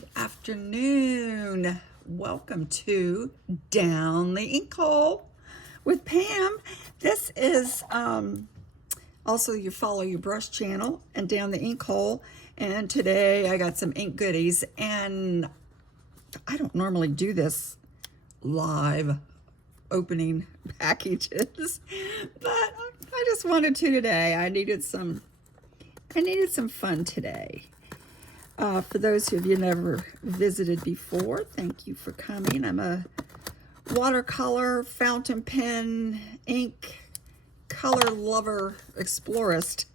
Good afternoon. Welcome to Down the Ink Hole with Pam. This is also your Follow Your Brush channel and Down the Ink Hole. And today I got some ink goodies, and I don't normally do this live opening packages, but I just wanted to today. I needed some fun today. For those of you never visited before, thank you for coming. I'm a watercolor, fountain pen, ink, color lover, explorist.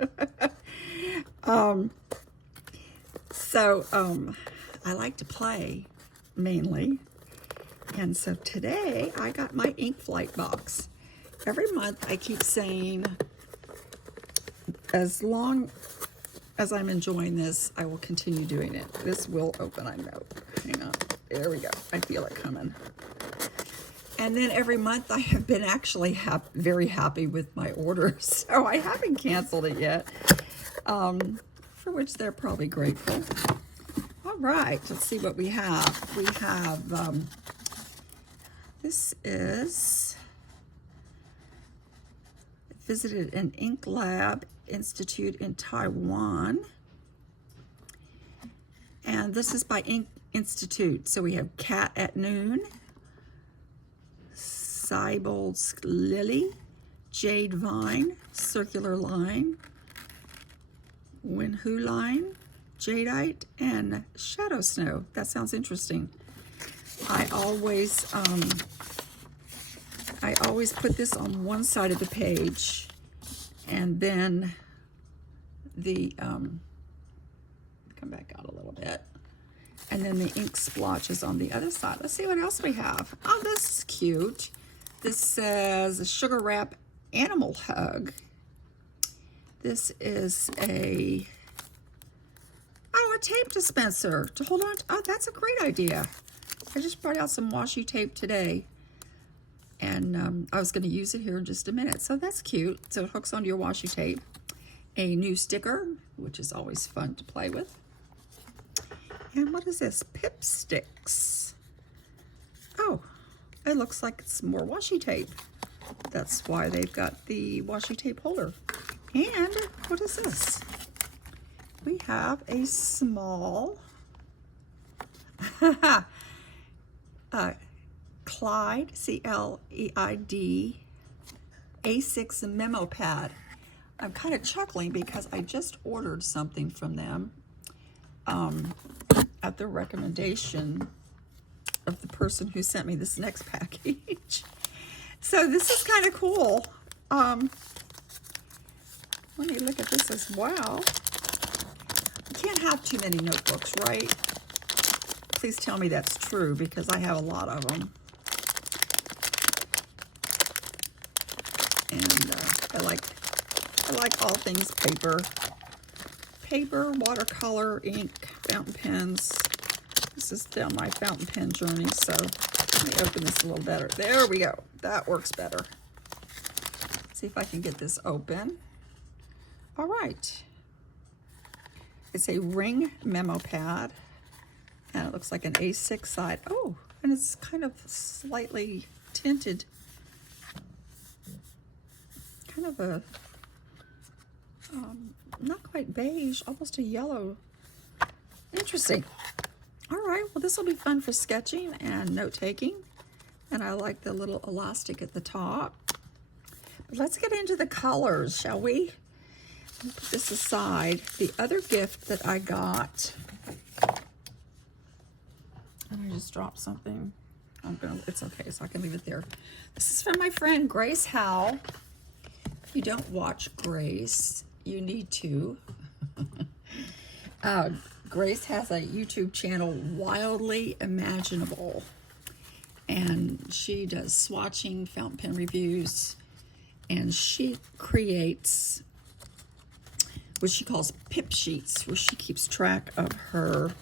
I like to play mainly. And so today I got my ink flight box. Every month I keep saying, as long as I'm enjoying this, I will continue doing it. This will open, I know. Hang on. There we go. I feel it coming. And then every month I have been actually very happy with my orders. So I haven't canceled it yet, for which they're probably grateful. All right, let's see what we have. We have, this is, visited an ink lab institute in Taiwan, and this is by Ink Institute. So we have Cat at Noon, Sibyl's Lily, Jade Vine, Circular Line, Winhu Line, Jadeite, and Shadow Snow. That sounds interesting. I always put this on one side of the page, and then the, come back out a little bit, and then the ink splotches on the other side. Let's see what else we have. Oh, this is cute. This says a sugar wrap animal hug. This is a tape dispenser to hold on to. Oh, that's a great idea. I just brought out some washi tape today, and I was going to use it here in just a minute. So that's cute. So it hooks onto your washi tape. A new sticker, which is always fun to play with. And what is this? Pip Sticks. Oh, it looks like it's more washi tape. That's why they've got the washi tape holder. And what is this? We have a small Clyde, C-L-E-I-D, A6 memo pad. I'm kind of chuckling because I just ordered something from them at the recommendation of the person who sent me this next package. So this is kind of cool. Let me look at this as well. You can't have too many notebooks, right? Please tell me that's true, because I have a lot of them. And I like all things paper, watercolor, ink, fountain pens. This is down my fountain pen journey, so let me open this a little better. There we go. That works better. Let's see if I can get this open. All right. It's a ring memo pad, and it looks like an A6 side. Oh, and it's kind of slightly tinted. Kind of a, not quite beige, almost a yellow. Interesting. All right, well, this will be fun for sketching and note-taking. And I like the little elastic at the top. But let's get into the colors, shall we? Let me put this aside. The other gift that I got, and I just dropped something. It's okay, so I can leave it there. This is from my friend Grace Howell. If you don't watch Grace, you need to. Grace has a YouTube channel, Wildly Imaginable, and she does swatching, fountain pen reviews, and she creates what she calls Pip Sheets, where she keeps track of her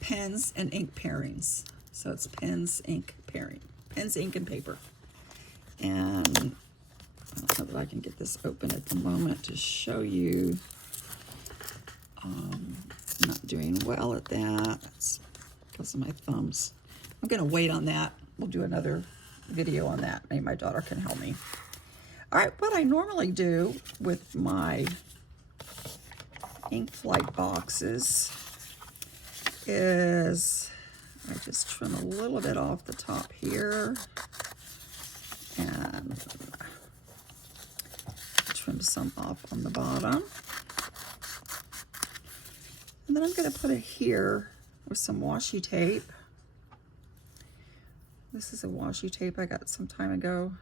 pens and ink pairings. So it's pens, ink pairing, pens, ink, and paper. And I don't know that I can get this open at the moment to show you I'm not doing well at that. That's because of my thumbs. I'm going to wait on that. We'll do another video on that. Maybe my daughter can help me. All right, what I normally do with my ink flight boxes is I just trim a little bit off the top here and trim some off on the bottom. And then I'm going to put it here with some washi tape. This is a washi tape I got some time ago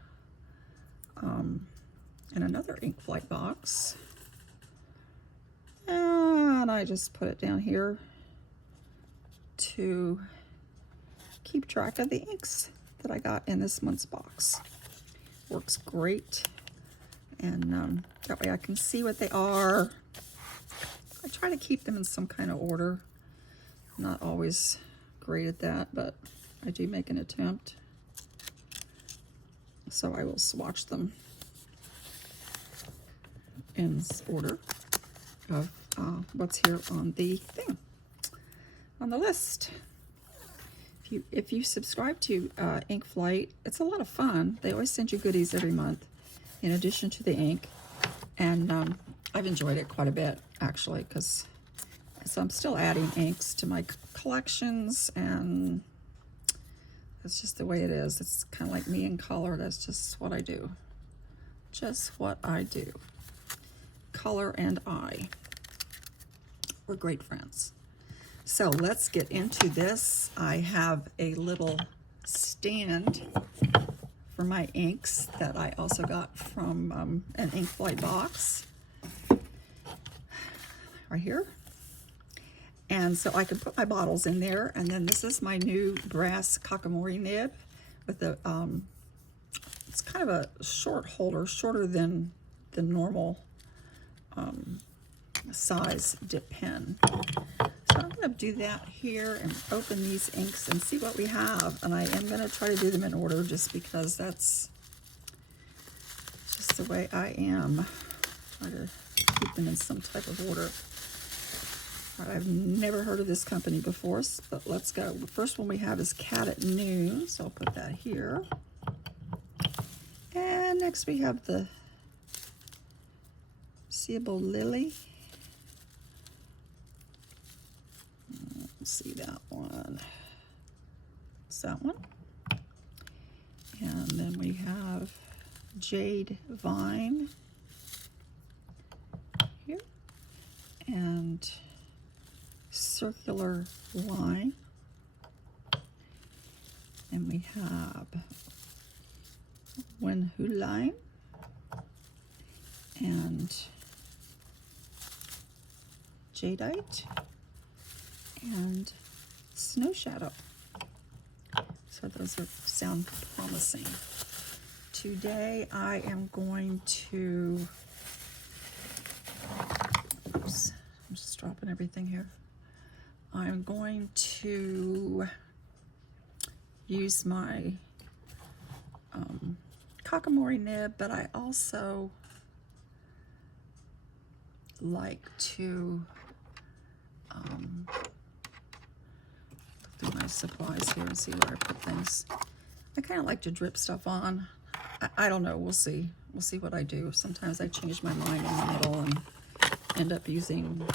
in another ink flight box. And I just put it down here to keep track of the inks that I got in this month's box. Works great. And that way I can see what they are. I try to keep them in some kind of order. I'm not always great at that, but I do make an attempt. So I will swatch them in order of what's here on the thing, on the list. If you subscribe to Ink Flight, it's a lot of fun. They always send you goodies every month in addition to the ink. And I've enjoyed it quite a bit, actually, because so I'm still adding inks to my collections, and that's just the way it is. It's kind of like me in color. That's just what I do. Just what I do. Color and I. We're great friends. So let's get into this. I have a little stand for my inks that I also got from an Ink Flight box. Right here. And so I can put my bottles in there, and then this is my new brass Kakamori nib with the, it's kind of a short holder, shorter than the normal size dip pen. So I'm going to do that here and open these inks and see what we have. And I am going to try to do them in order just because that's just the way I am. Try to keep them in some type of order. All right, I've never heard of this company before, but let's go. The first one we have is Cat at Noon, so I'll put that here. And next we have the Seeable Lily. Let's see that one. It's that one. And then we have Jade Vine here. And Circular Line. And we have Wenhu Line. And Jadeite. And Snow Shadow. So those sound promising. Today I am going to, oops, I'm just dropping everything here. I'm going to use my Kakamori nib, but I also like to look through my supplies here and see where I put things. I kind of like to drip stuff on. I don't know, we'll see. We'll see what I do. Sometimes I change my mind in the middle and end up using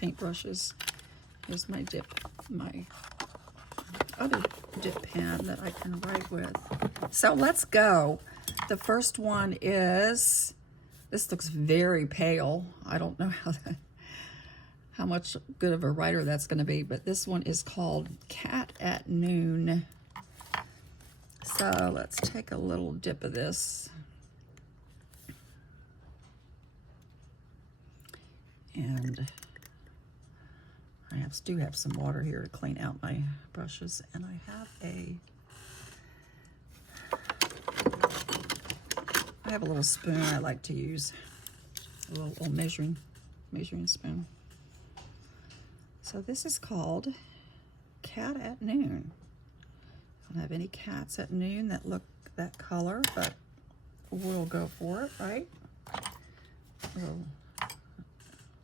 paintbrushes. Here's my dip, my other dip pen that I can write with. So let's go. The first one is, this looks very pale. I don't know how much good of a writer that's going to be, but this one is called Cat at Noon. So let's take a little dip of this. And I do have some water here to clean out my brushes, and I have a little spoon I like to use, a little measuring spoon. So this is called Cat at Noon. I don't have any cats at noon that look that color, but we'll go for it, right?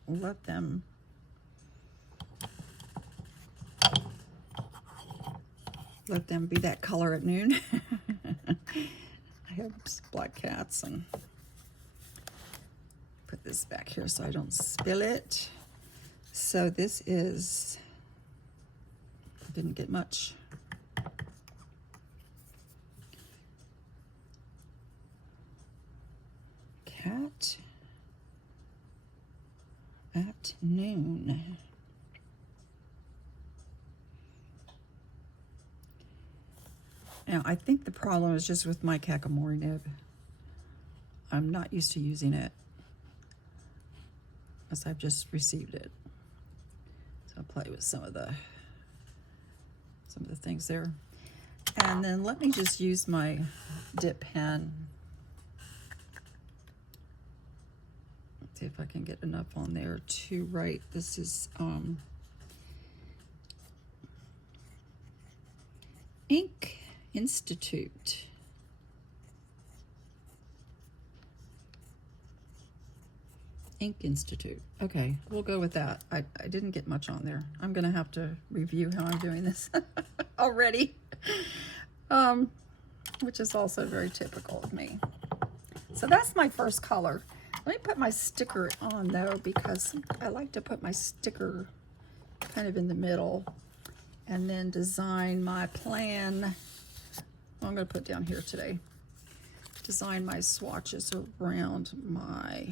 We'll let them let them be that color at noon. I have black cats, and put this back here so I don't spill it. So this is, I didn't get much. Cat at noon. Now, I think the problem is just with my Kakamori nib. I'm not used to using it, as I've just received it. So I'll play with some of the things there. And then let me just use my dip pen. Let's see if I can get enough on there to write. This is Ink Institute. Ink Institute. Okay, we'll go with that. I didn't get much on there. I'm gonna have to review how I'm doing this already, which is also very typical of me. So that's my first color. Let me put my sticker on though, because I like to put my sticker kind of in the middle and then design my plan. I'm gonna put down here today. Design my swatches around my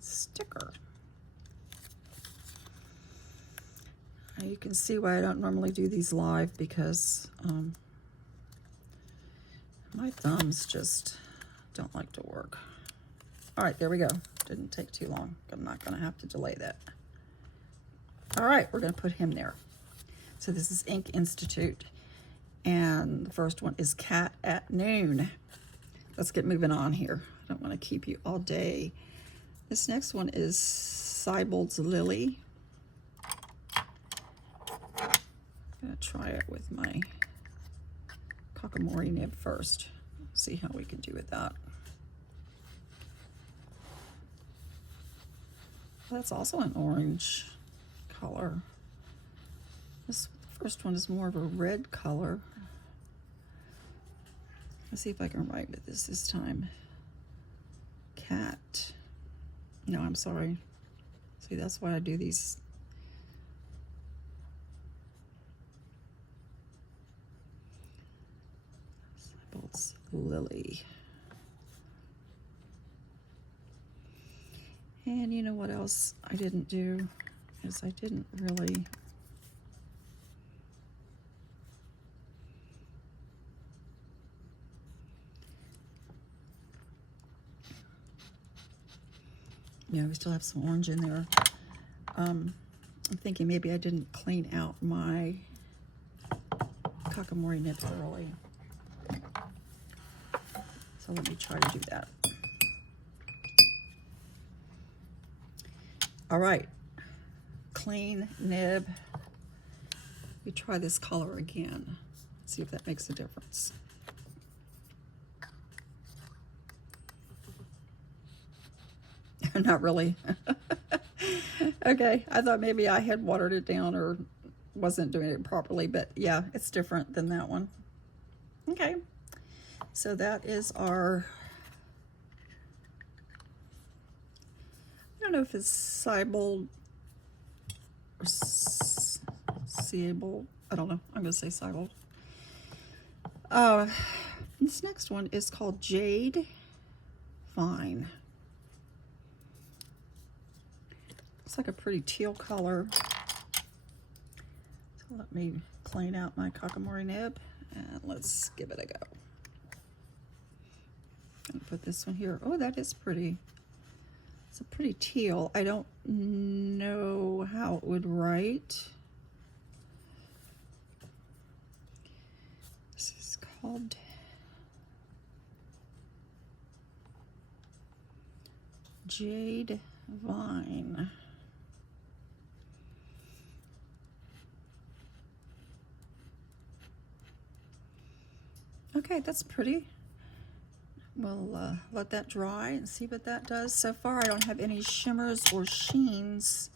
sticker. Now you can see why I don't normally do these live, because my thumbs just don't like to work. All right, there we go. Didn't take too long. I'm not gonna have to delay that. All right, we're gonna put him there. So this is Ink Institute, and the first one is Cat at Noon. Let's get moving on here. I don't wanna keep you all day. This next one is Sibyl's Lily. I'm gonna try it with my Kakamori nib first. See how we can do with that. That's also an orange color. This first one is more of a red color. Let's see if I can write with this time. Cat. No, I'm sorry. See, that's why I do these. Sibyl's Lily. And you know what else I didn't do is I didn't really we still have some orange in there. I'm thinking maybe I didn't clean out my Kakamori nib thoroughly. So let me try to do that. All right, clean nib. We try this color again. See if that makes a difference. Not really. Okay, I thought maybe I had watered it down or wasn't doing it properly, but yeah, it's different than that one. Okay, so that is our, I don't know if it's Sibyl or Sibyl. I don't know. I'm going to say Sibyl. This next one is called Jade Vine. It's like a pretty teal color. So let me clean out my Kakamori nib and let's give it a go. And put this one here. Oh, that is pretty. It's a pretty teal. I don't know how it would write. This is called Jade Vine. Okay, that's pretty. We'll let that dry and see what that does. So far, I don't have any shimmers or sheens.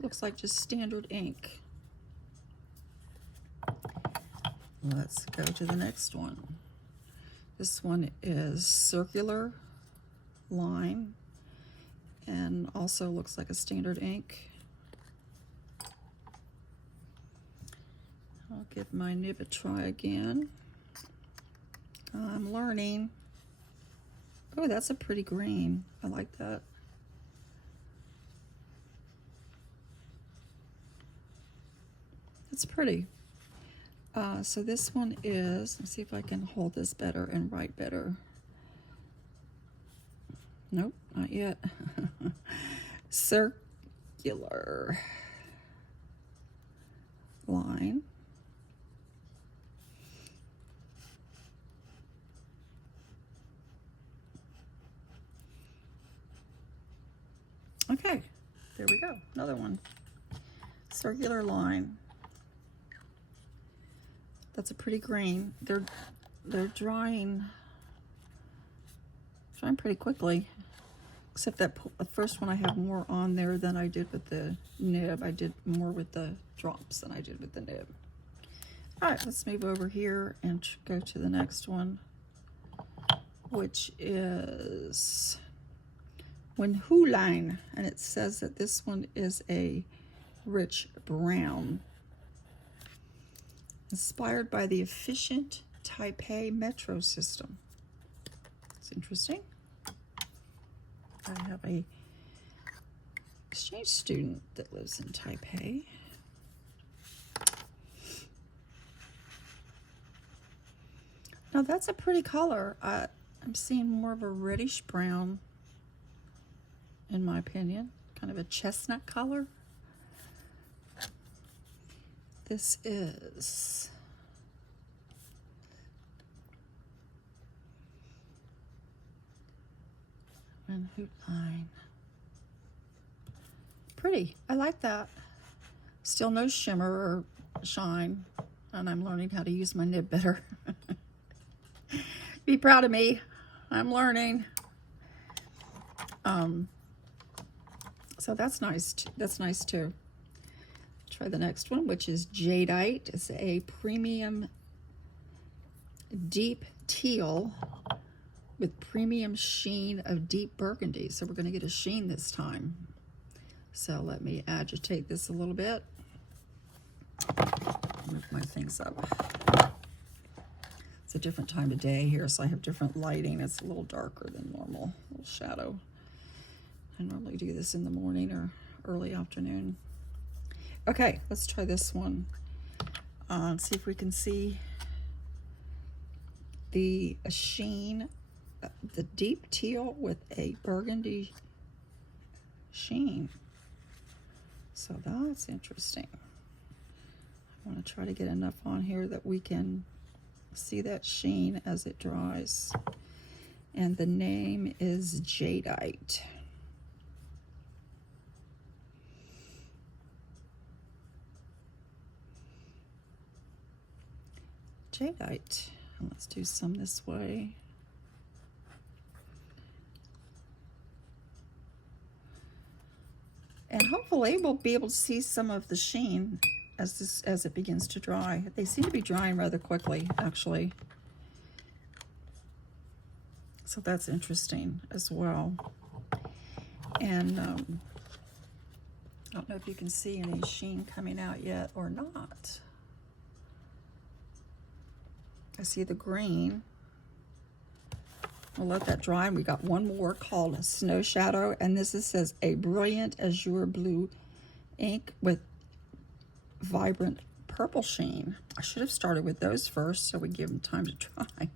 Looks like just standard ink. Let's go to the next one. This one is circular line and also looks like a standard ink. I'll give my nib a try again. I'm learning. Oh, that's a pretty green. I like that. It's pretty. So this one is, let's see if I can hold this better and write better. Nope, not yet. Circular line. Okay, there we go. Another one. Circular line. That's a pretty green. They're drying pretty quickly. Except that the first one I have more on there than I did with the nib. I did more with the drops than I did with the nib. All right, let's move over here and go to the next one, which is Wenhu line, and it says that this one is a rich brown. Inspired by the efficient Taipei metro system. It's interesting. I have a exchange student that lives in Taipei. Now that's a pretty color. I'm seeing more of a reddish brown, in my opinion, kind of a chestnut color. This is Wenhu line. Pretty. I like that. Still no shimmer or shine, and I'm learning how to use my nib better. Be proud of me. I'm learning. So that's nice. That's nice too. Try the next one, which is Jadeite. It's a premium deep teal with premium sheen of deep burgundy. So we're going to get a sheen this time. So let me agitate this a little bit. Move my things up. It's a different time of day here, so I have different lighting. It's a little darker than normal, a little shadow. I normally do this in the morning or early afternoon. Okay, let's try this one. See if we can see the sheen, the deep teal with a burgundy sheen. So that's interesting. I want to try to get enough on here that we can see that sheen as it dries. And the name is Jadeite. Jadeite. And let's do some this way. And hopefully we'll be able to see some of the sheen as it begins to dry. They seem to be drying rather quickly, actually. So that's interesting as well. And I don't know if you can see any sheen coming out yet or not. I see the green. We'll let that dry, and we got one more called Snow Shadow, and this says a brilliant azure blue ink with vibrant purple sheen. I should have started with those first so we give them time to dry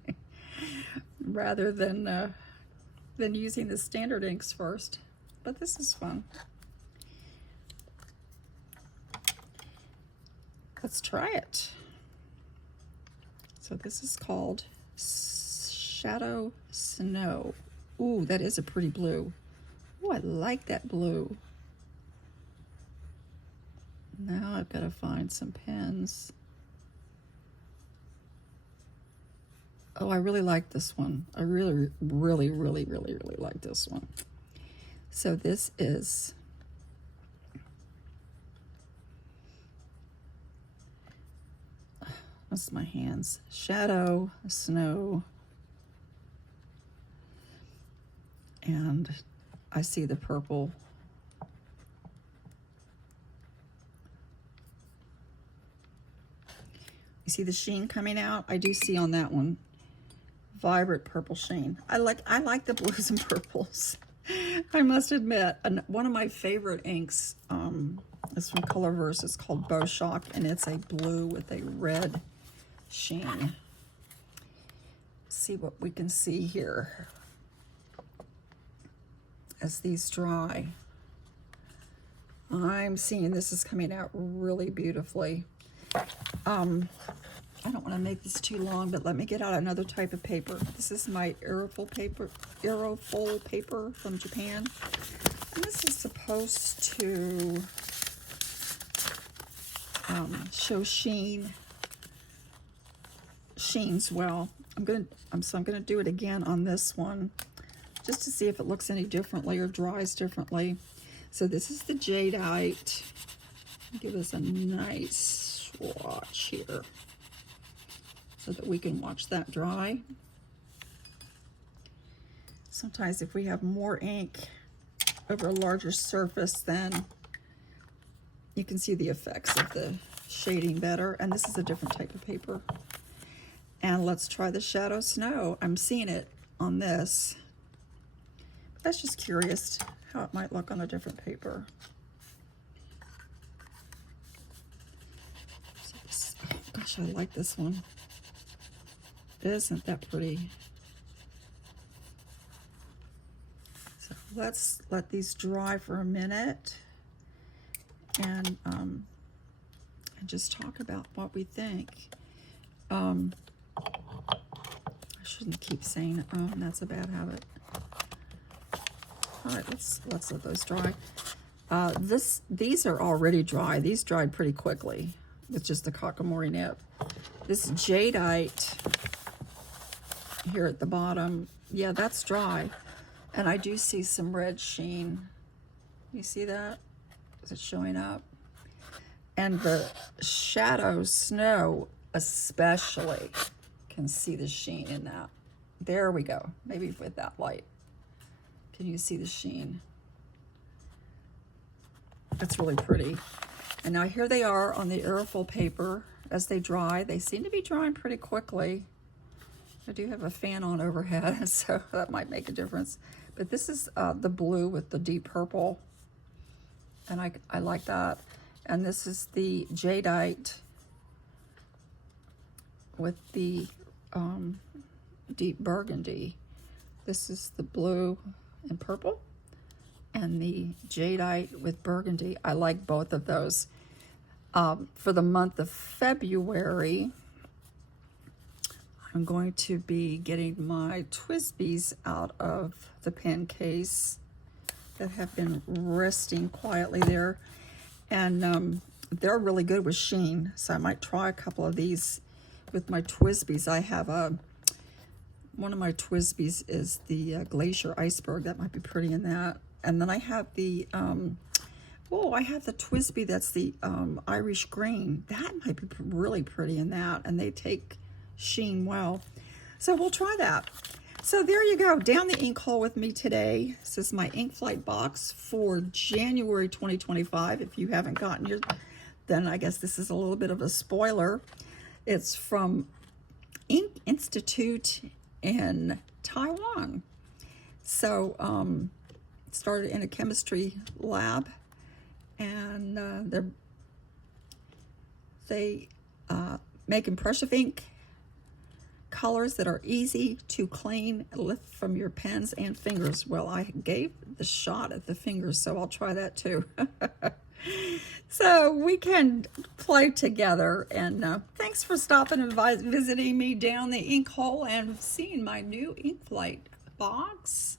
rather than using the standard inks first. But this is fun. Let's try it. So this is called Shadow Snow. Ooh, that is a pretty blue. Ooh, I like that blue. Now I've got to find some pens. Oh, I really like this one. I really like this one. So this is What's my hands? Shadow, snow, and I see the purple. You see the sheen coming out? I do see on that one vibrant purple sheen. I like the blues and purples. I must admit, one of my favorite inks is from Colorverse. It's called Bow Shock, and it's a blue with a red sheen. See what we can see here as these dry. I'm seeing this is coming out really beautifully. I don't want to make this too long, but let me get out another type of paper. This is my aerofoil paper from Japan. And this is supposed to show sheens well. So I'm gonna do it again on this one, just to see if it looks any differently or dries differently. So this is the jadeite. Give us a nice swatch here, so that we can watch that dry. Sometimes if we have more ink over a larger surface, then you can see the effects of the shading better. And this is a different type of paper. And let's try the Shadow Snow. I'm seeing it on this. That's just curious how it might look on a different paper. Oh gosh, I like this one. Isn't that pretty? So let's let these dry for a minute and just talk about what we think. I shouldn't keep saying that's a bad habit. All right, let's let those dry. These are already dry. These dried pretty quickly with just the Kakamori nib. This jadeite here at the bottom, yeah, that's dry. And I do see some red sheen. You see that? Is it showing up? And the Shadow Snow especially can see the sheen in that. There we go. Maybe with that light. Can you see the sheen? That's really pretty. And now here they are on the aerofoil paper as they dry. They seem to be drying pretty quickly. I do have a fan on overhead, so that might make a difference. But this is the blue with the deep purple, and I like that. And this is the jadeite with the deep burgundy. This is the blue and purple, and the jadeite with burgundy. I like both of those. For the month of February, I'm going to be getting my Twisbies out of the pen case that have been resting quietly there. And they're really good with sheen, so I might try a couple of these with my Twisbies. I have one of my Twisbies is the Glacier Iceberg. That might be pretty in that. And then I have the, I have the Twisby that's the Irish Green. That might be really pretty in that, and they take sheen well. So we'll try that. So there you go, down the ink hole with me today. This is my ink flight box for January 2025. If you haven't gotten your, then I guess this is a little bit of a spoiler. It's from Ink Institute in Taiwan. So started in a chemistry lab, and they make impressive ink colors that are easy to clean, lift from your pens and fingers. Well, I gave the shot at the fingers, so I'll try that too. So we can play together, and thanks for stopping and visiting me down the ink hole and seeing my new ink flight box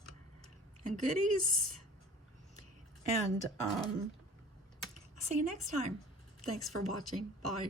and goodies. And I'll see you next time. Thanks for watching. Bye.